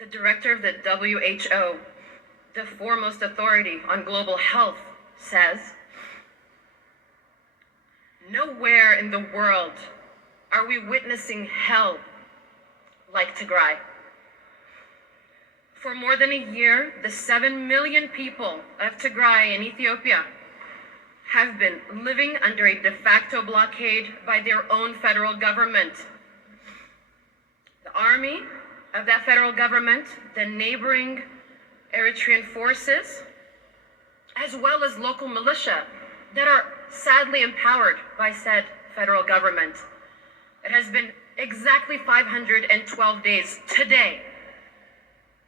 The director of the WHO, the foremost authority on global health, says, nowhere in the world are we witnessing hell like Tigray. For more than a year, the 7 million people of Tigray in Ethiopia have been living under a de facto blockade by their own federal government. The army of that federal government, the neighboring Eritrean forces, as well as local militia that are sadly empowered by said federal government. It has been exactly 512 days today.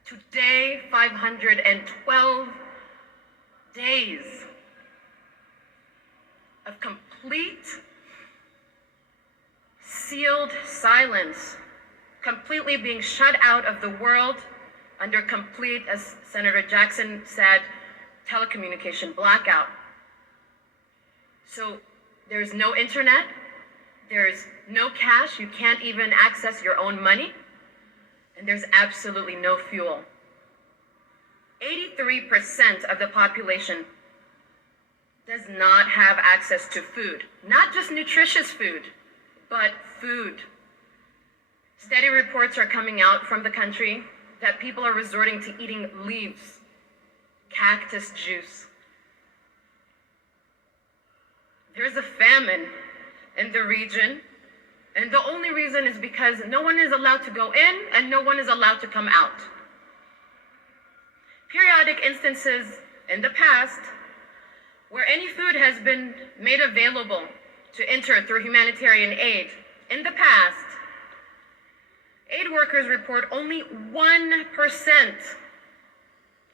Today, 512 days of complete, sealed silence, completely being shut out of the world under complete, as Senator Jackson said, telecommunication blackout. So there's no internet, there's no cash, you can't even access your own money, and there's absolutely no fuel. 83% of the population does not have access to food, not just nutritious food, but food. Steady reports are coming out from the country that people are resorting to eating leaves, cactus juice. There's a famine in the region, and the only reason is because no one is allowed to go in and no one is allowed to come out. Periodic instances in the past where any food has been made available to enter through humanitarian aid, in the past, aid workers report only 1%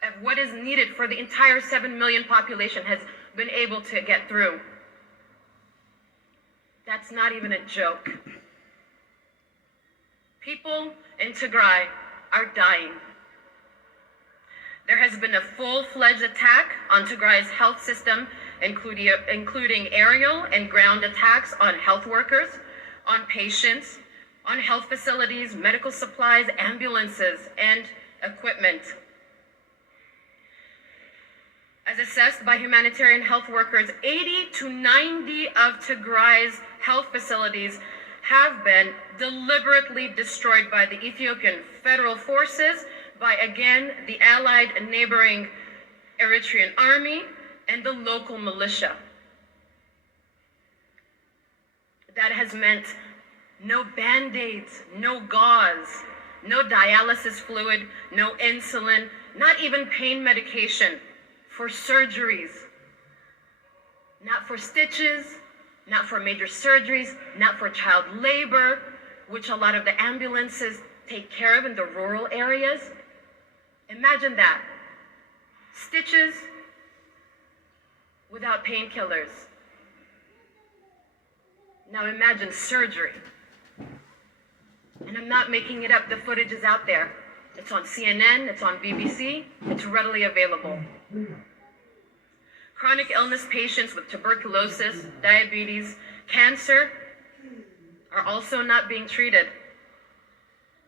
of what is needed for the entire 7 million population has been able to get through. That's not even a joke. People in Tigray are dying. There has been a full-fledged attack on Tigray's health system, including aerial and ground attacks on health workers, on patients, on health facilities, medical supplies, ambulances, and equipment. As assessed by humanitarian health workers, 80 to 90 of Tigray's health facilities have been deliberately destroyed by the Ethiopian federal forces, by, again, the allied neighboring Eritrean army and the local militia. That has meant no Band-Aids, no gauze, no dialysis fluid, no insulin, not even pain medication for surgeries, not for stitches, not for major surgeries, not for child labor, which a lot of the ambulances take care of in the rural areas. Imagine that. Stitches without painkillers. Now imagine surgery. And I'm not making it up, the footage is out there. It's on CNN, it's on BBC, it's readily available. Chronic illness patients with tuberculosis, diabetes, cancer are also not being treated.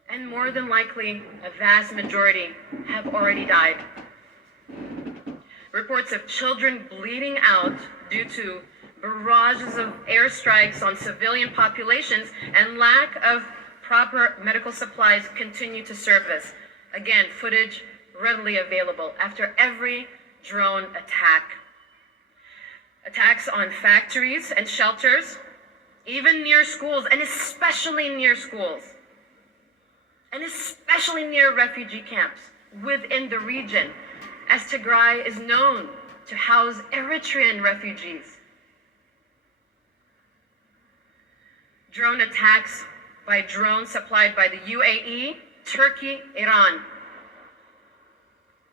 And more than likely, a vast majority have already died. Reports of children bleeding out due to barrages of airstrikes on civilian populations and lack of proper medical supplies continue to surface. Again, footage readily available after every drone attack. Attacks on factories and shelters, even near schools, and especially near schools, and especially near refugee camps within the region, as Tigray is known to house Eritrean refugees. Drone attacks by drones supplied by the UAE, Turkey, Iran.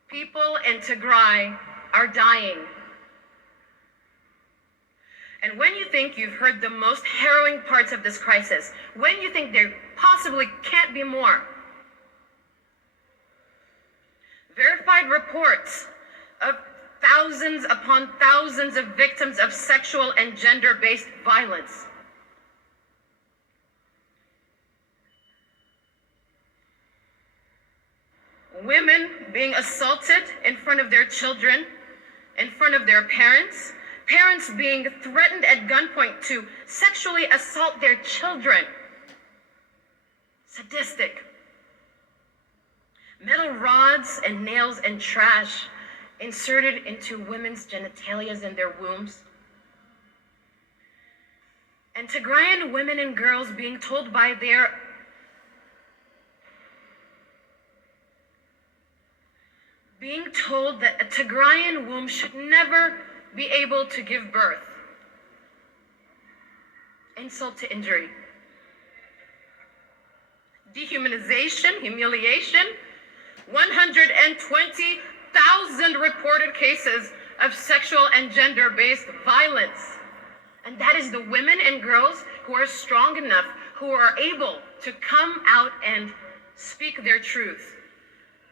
People in Tigray are dying. And when you think you've heard the most harrowing parts of this crisis, when you think there possibly can't be more, verified reports of thousands upon thousands of victims of sexual and gender-based violence. women being assaulted in front of their children, in front of their parents, parents being threatened at gunpoint to sexually assault their children. Sadistic. Metal rods and nails and trash inserted into women's genitalias and their wombs. And Tigrayan women and girls being told by their that a Tigrayan womb should never be able to give birth. Insult to injury. Dehumanization, humiliation, 120,000 reported cases of sexual and gender-based violence. And that is the women and girls who are strong enough, who are able to come out and speak their truth.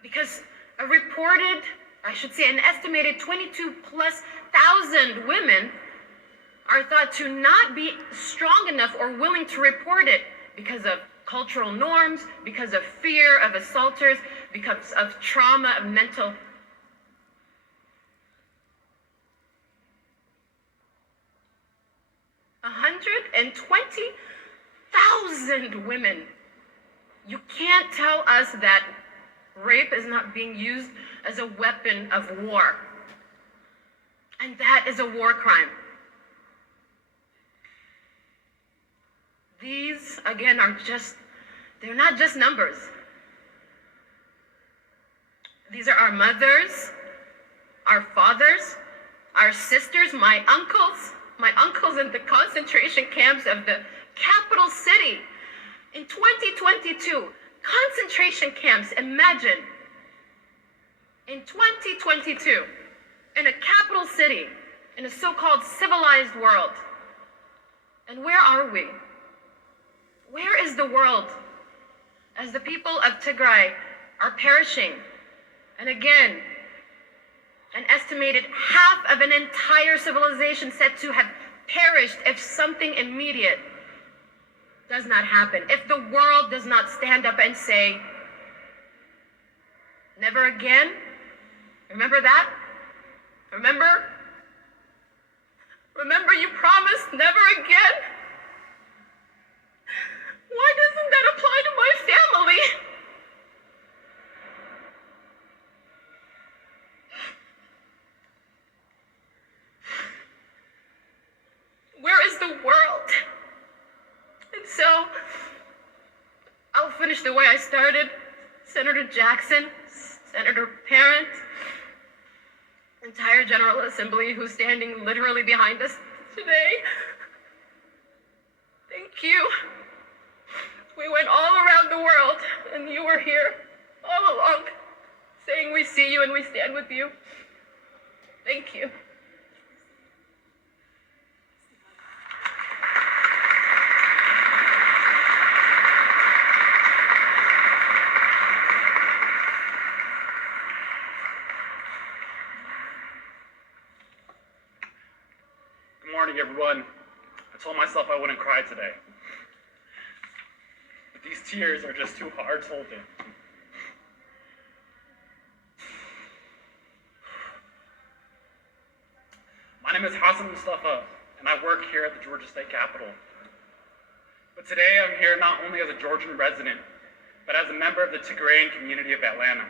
Because an estimated 22,000+ women are thought to not be strong enough or willing to report it because of cultural norms, because of fear of assaulters, because of trauma, of mental. A 120,000 women. You can't tell us that rape is not being used as a weapon of war. And that is a war crime. These, again, they're not just numbers. These are our mothers, our fathers, our sisters, my uncles in the concentration camps of the capital city. In 2022, concentration camps, imagine, in 2022, in a capital city, in a so-called civilized world. And where are we? Where is the world as the people of Tigray are perishing? And again, an estimated half of an entire civilization said to have perished if something immediate does not happen. If the world does not stand up and say, never again. Remember that? Remember you promised never again? Why doesn't that apply to my family? Where is the world? And so, I'll finish the way I started. Senator Jackson, Senator Parent, entire General Assembly who's standing literally behind us today. Thank you. We went all around the world, and you were here all along, saying we see you and we stand with you. Thank you. Good morning, everyone. I told myself I wouldn't cry today. But these tears are just too hard to hold in. My name is Hassan Mustafa, and I work here at the Georgia State Capitol. But today I'm here not only as a Georgian resident, but as a member of the Tigrayan community of Atlanta.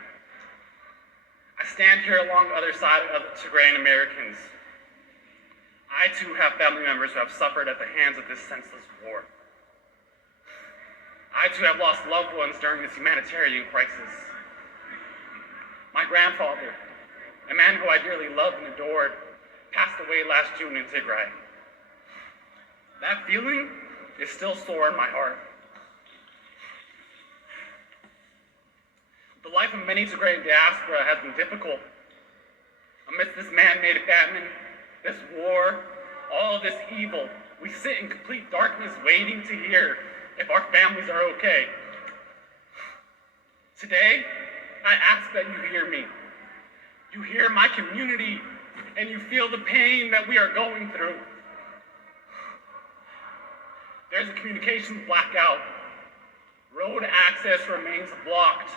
I stand here along the other side of Tigrayan Americans. I too have family members who have suffered at the hands of this senseless war. I too have lost loved ones during this humanitarian crisis. My grandfather, a man who I dearly loved and adored, passed away last June in Tigray. That feeling is still sore in my heart. The life of many Tigrayan diaspora has been difficult. Amidst this man-made famine, this war, all this evil, we sit in complete darkness waiting to hear if our families are okay. Today, I ask that you hear me. You hear my community, and you feel the pain that we are going through. There's a communications blackout. Road access remains blocked.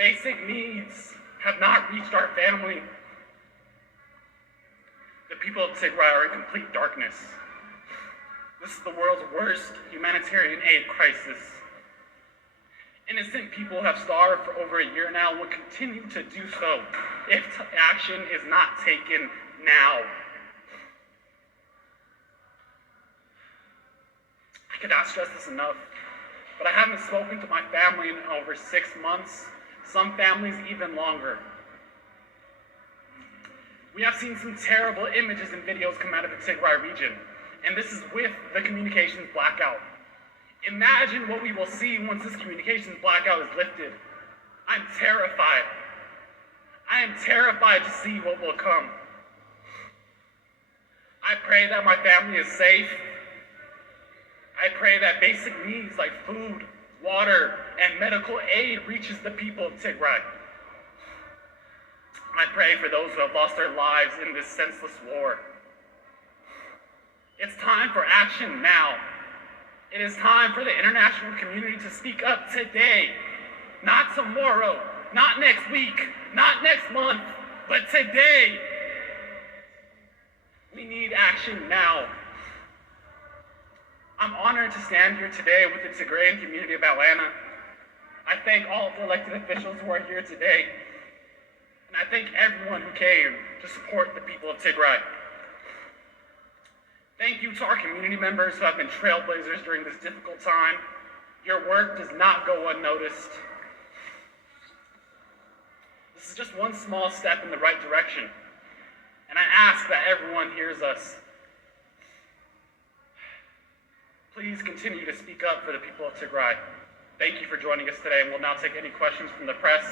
Basic needs have not reached our family. The people of Tigray are in complete darkness. This is the world's worst humanitarian aid crisis. Innocent people have starved for over a year now and will continue to do so if action is not taken now. I cannot stress this enough, but I haven't spoken to my family in over 6 months, some families even longer. We have seen some terrible images and videos come out of the Tigray region, and this is with the communications blackout. Imagine what we will see once this communications blackout is lifted. I'm terrified. I am terrified to see what will come. I pray that my family is safe. I pray that basic needs like food, water, and medical aid reaches the people of Tigray. I pray for those who have lost their lives in this senseless war. It's time for action now. It is time for the international community to speak up today, not tomorrow, not next week, not next month, but today. We need action now. I'm honored to stand here today with the Tigrayan community of Atlanta. I thank all of the elected officials who are here today, and I thank everyone who came to support the people of Tigray. Thank you to our community members who have been trailblazers during this difficult time. Your work does not go unnoticed. This is just one small step in the right direction, and I ask that everyone hears us. Please continue to speak up for the people of Tigray. Thank you for joining us today, and we'll now take any questions from the press.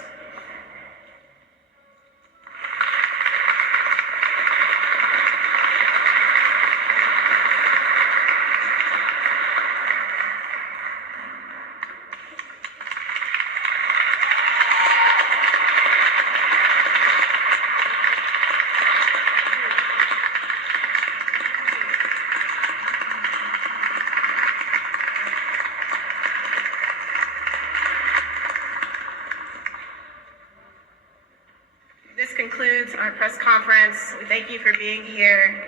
This concludes our press conference. We thank you for being here.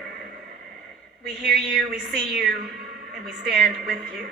We hear you, we see you, and we stand with you.